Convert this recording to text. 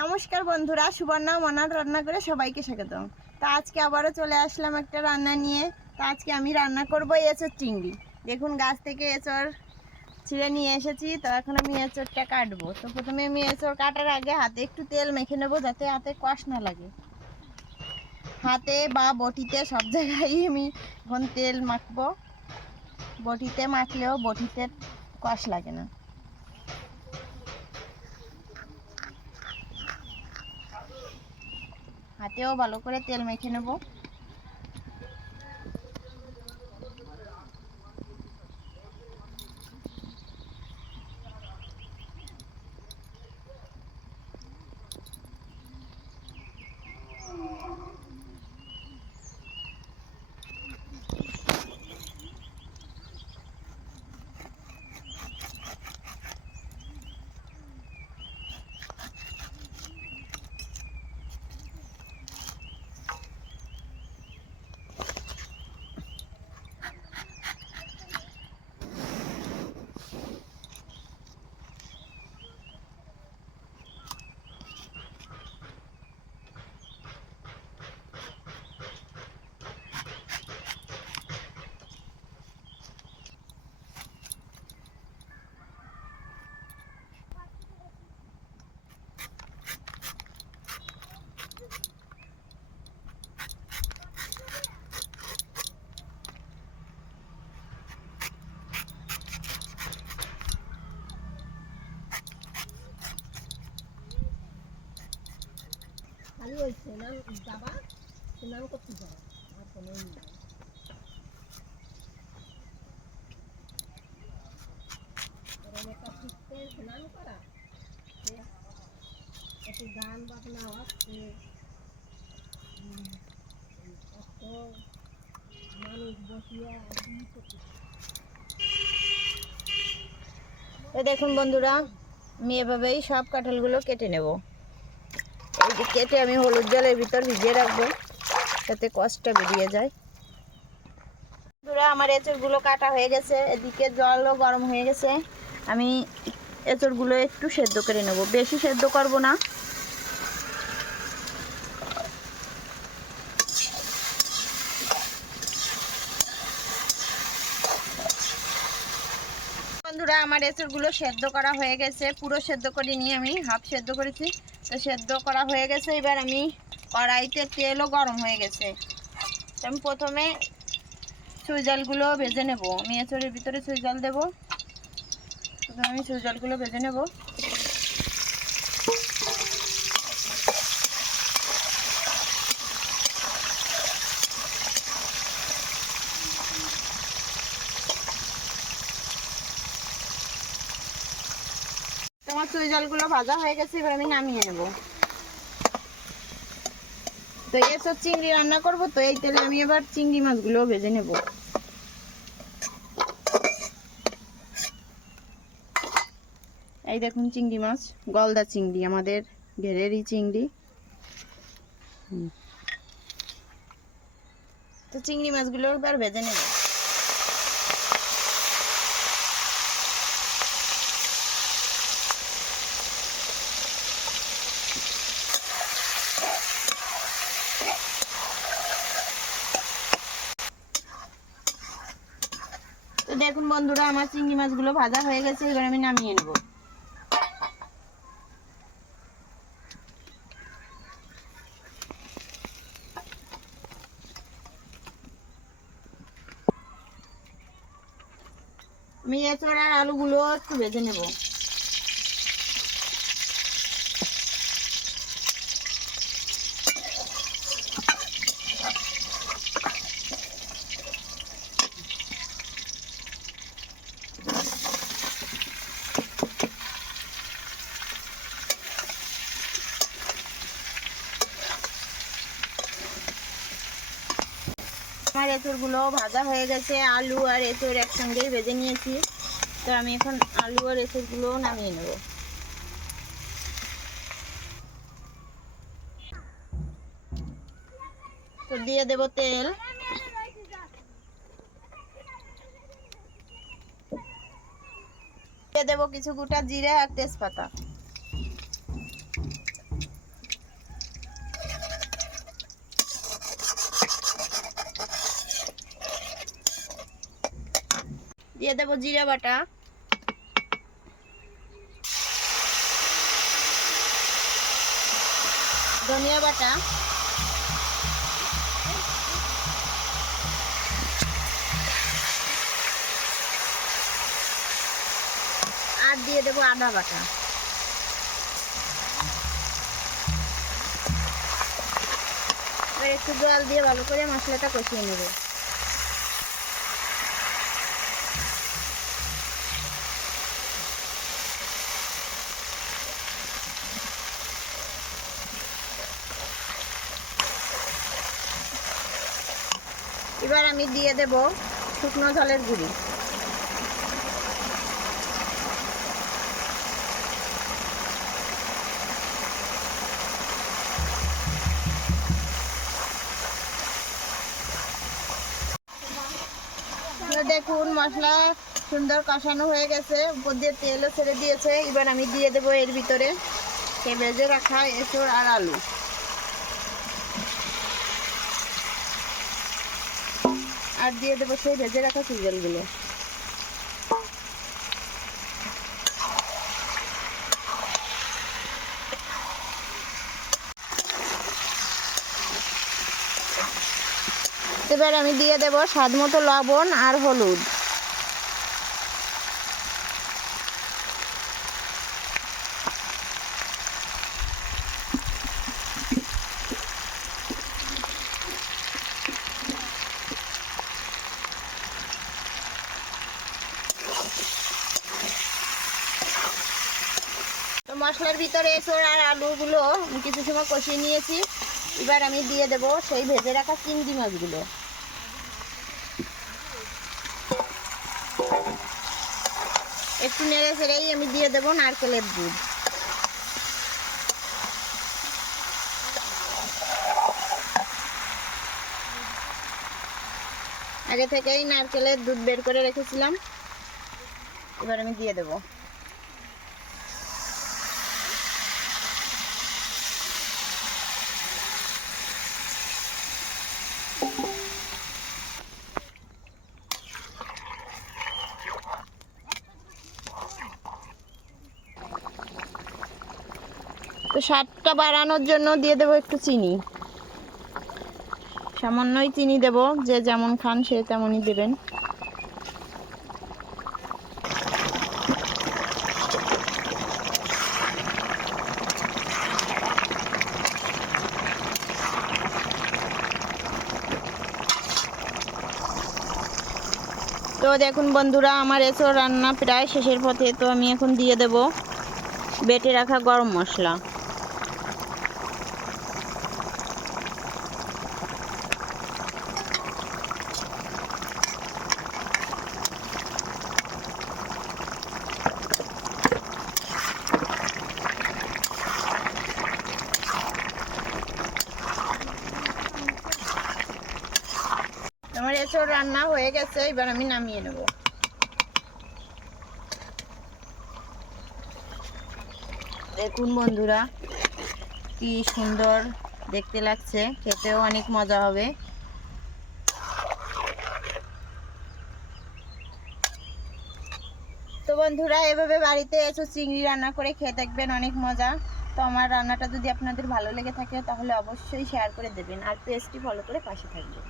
নমস্কার বন্ধুরা, সুবর্ণা মনার রান্না করে সবাইকে স্বাগতম। তা আজকে আবারও চলে আসলাম একটা রান্না নিয়ে। তা আজকে আমি রান্না করব এঁচোড় চিংড়ি। দেখুন, গাছ থেকে এঁচোড় ছিঁড়ে নিয়ে এসেছি। তো এখন আমি এঁচোড়টা কাটবো। তো প্রথমে আমি এঁচোড় কাটার আগে হাতে একটু তেল মেখে নেবো, যাতে হাতে কষ না লাগে। হাতে বা বটিতে সব জায়গায় আমি এখন তেল মাখবো। বটিতে মাখলেও বটিতে কষ লাগে না। হাতেও ভালো করে তেল মেখে নেব। খালি ওই স্নান যাবা, স্নান করতে যাবা, আর কোনো নেই। এরকম একটা শিখতে স্নান করা, একটু গান বাজনা হচ্ছে, কত মানুষ বসিয়া করতে। তো দেখুন বন্ধুরা, আমি এভাবেই সব কাঁঠালগুলো কেটে নেব। এই যে কেটে আমি হলুদ জলের ভিতর ভিজিয়ে রাখবো, যাতে কষটা বেরিয়ে যায়। বন্ধুরা, আমার এঁচড়গুলো কাটা হয়ে গেছে, এদিকে জলও গরম হয়ে গেছে। আমি এঁচড়গুলো একটু সেদ্ধ করে নেব, বেশি সেদ্ধ করব না। বন্ধুরা, আমার এঁচড়গুলো সেদ্ধ করা হয়ে গেছে, পুরো সেদ্ধ করে নিয়ে আমি হাফ সেদ্ধ করেছি। তো সেদ্ধ করা হয়ে গেছে। এবার আমি কড়াইতে তেলও গরম হয়ে গেছে। আমি প্রথমে চুইঝালগুলো ভেজে নেব। আমি এঁচড়ের ভিতরে চুইঝাল দেবো। প্রথমে আমি চুইঝালগুলো ভেজে নেব। তোমার চুইঝালগুলো ভাজা হয়ে গেছে, এবার আমি নামিয়ে নেব। তো এসব চিংড়ি রান্না করব, তো এই তেলে আমি এবার চিংড়ি মাছগুলো ভেজে নেব। এই দেখুন চিংড়ি মাছ, গলদা চিংড়ি, আমাদের ঘেরেরই চিংড়ি। তো চিংড়ি মাছগুলো এবার ভেজে নেব। তো দেখুন বন্ধুরা, আমার চিংড়ি মাছগুলো ভাজা হয়ে গেছে, এবার আমি নামিয়ে নেব। আমি এঁচড় আর আলুগুলো একটু ভেজে নেব। আমার এঁচড়গুলো ভাজা হয়ে গেছে, আলু আর এঁচড় একসঙ্গেই ভেজে নিয়েছি। তো আমি এখন আলু আর এঁচড়গুলো নামিয়ে নেব। তো দিয়ে দেব তেল, দিয়ে দেব কিছু গোটা জিরে আর তেজপাতা। দিয়ে দেবো জিরা বাটা, ধনিয়া বাটা, আর দিয়ে দেবো আদা বাটা। এবার একটু জল দিয়ে ভালো করে মশলাটা কষিয়ে নেব। এবার আমি দিয়ে দেব শুকনো ঝালের গুঁড়ি। দেখুন মশলা সুন্দর কষানো হয়ে গেছে, উপর দিয়ে তেলও ছেড়ে দিয়েছে। এবার আমি দিয়ে দেবো এর ভিতরে ভেজে রাখা এঁচোড় আর আলু। আর দিয়ে দেবো সেই ভেজে রাখা চিংড়িগুলো। এবার আমি দিয়ে দেব স্বাদ মতো লবণ আর হলুদ। তো মশলার ভিতরে এঁচোড় আর আলুগুলো আমি কিছু সময় কষিয়ে নিয়েছি। এবার আমি দিয়ে দেব সেই ভেজে রাখা চিংড়ি মাছগুলো। একটু নেড়ে ছেড়েই আমি দিয়ে দেব নারকেলের দুধ। আগে থেকেই নারকেলের দুধ বের করে রেখেছিলাম, এবার আমি দিয়ে দেব। তো স্বাদটা বাড়ানোর জন্য দিয়ে দেবো একটু চিনি, সামান্যই চিনি দেব, যে যেমন খান সে তেমনই দেবেন। তো দেখুন বন্ধুরা, আমার এঁচোড় রান্না প্রায় শেষের পথে। তো আমি এখন দিয়ে দেব বেটে রাখা গরম মশলা। আমার এঁচোড় রান্না হয়ে গেছে, এবার আমি নামিয়ে নেব। দেখুন বন্ধুরা, কি সুন্দর দেখতে লাগছে, খেতেও অনেক মজা হবে। তো বন্ধুরা, এভাবে বাড়িতে এঁচোড় চিংড়ি রান্না করে খেয়ে দেখবেন, অনেক মজা। তো আমার রান্নাটা যদি আপনাদের ভালো লেগে থাকে তাহলে অবশ্যই শেয়ার করে দেবেন আর পেজটি ফলো করে পাশে থাকবেন।